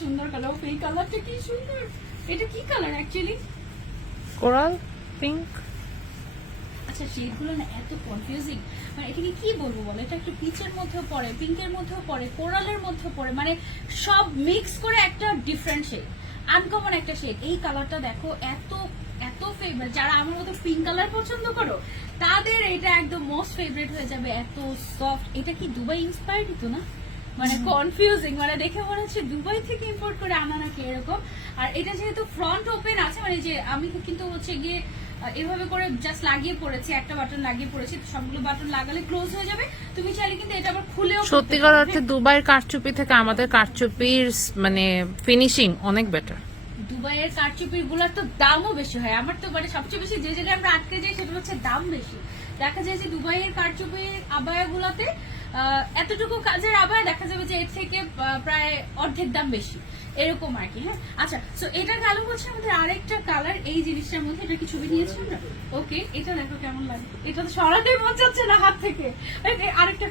সুন্দর কালার। এই কালারটা কি সুন্দর। এটা কি কালার অ্যাকচুয়ালি? Coral pink. আচ্ছা শেডগুলো না এত কনফিউজিং, মানে এটাকে কি বলবো বলো, এটা একটু পিচের মধ্যেও পড়ে, পিঙ্কের মধ্যেও পড়ে, কোরালের মধ্যেও পড়ে, মানে সব মিক্স করে একটা ডিফারেন্ট শেড, আনকমন একটা শেড। এই কালারটা দেখো এত এত ফেভারিট, যারা আমার মতো পিঙ্ক কালার পছন্দ করো তাদের এটা একদম মোস্ট ফেভারিট হয়ে যাবে। এত সফট, এটা কি দুবাই ইন্সপায়ার্ড তো না, মানে কনফিউজিং, মানে দেখে মনে হচ্ছে দুবাই থেকে ইম্পোর্ট করে আনা নাকি এরকম। আর এটা যেহেতু ফ্রন্ট ওপেন আছে, মানে যে আমি কিন্তু হচ্ছে গিয়ে এভাবে করে জাস্ট লাগিয়ে পড়েছি, একটা বাটন লাগিয়ে পড়েছি, সবগুলো বাটন লাগালে ক্লোজ হয়ে যাবে। তুমি চাইলে কিন্তু এটা আবার খুলেও সত্যিকার অর্থে দুবাইয়ের কারচুপি থেকে আমাদের কারচুপির মানে ফিনিশিং অনেক বেটার। দুবাইয়ের কারচুপির গুলার তো দামও বেশি হয়। আমার তো মানে সবচেয়ে বেশি যে জায়গায় আমরা আটকে যাই সেটা হচ্ছে দাম বেশি। দেখা যায় যে দুবাইয়ের কারচুপির আবায়া গুলাতে এতটুকু কাজের আবায়া দেখা যাবে যে এর থেকে প্রায় অর্ধেক দাম বেশি, এরকম আর কি। হ্যাঁ আচ্ছা, সো এটা গেল হচ্ছে আমাদের আরেকটা কালার। এই জিনিসটার মধ্যে এটা কি ছবি নিয়েছি আমরা? ওকে, এটা দেখো কেমন লাগে। এটা তো সরাতেই মন চাচ্ছে না হাত থেকে। আরেকটা